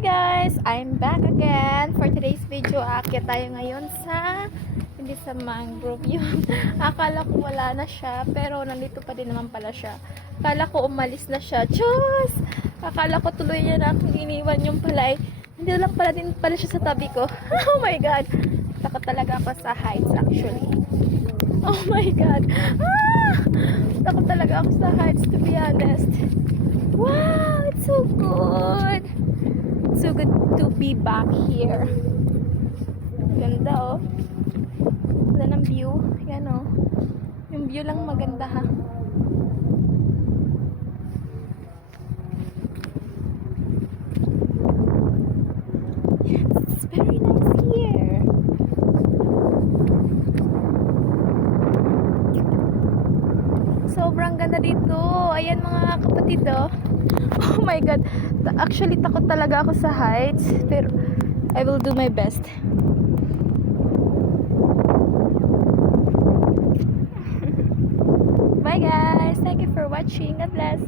Hi guys! I'm back again for today's video. Aakyat tayo ngayon sa hindi sa mangrove yun. Akala ko wala na siya pero nandito pa din naman pala siya. Akala ko umalis na siya. Diyos! Akala ko tuloy niya na akong iniwan yung pala hindi lang pala din pala siya sa tabi ko. Oh my god! Takot talaga ako sa heights actually. Oh my god! Ah! Takot talaga ako sa heights to be honest. Wow! It's so good! So good to be back here. Ganda oh. Ganda ng view. Yan oh. Yung view lang maganda ha. Yes, it's very nice here. Sobrang ganda dito. Ayan mga kapatid oh. Oh my god. Actually takot talaga ako sa heights. Pero I will do my best. Bye guys. Thank you for watching. God bless.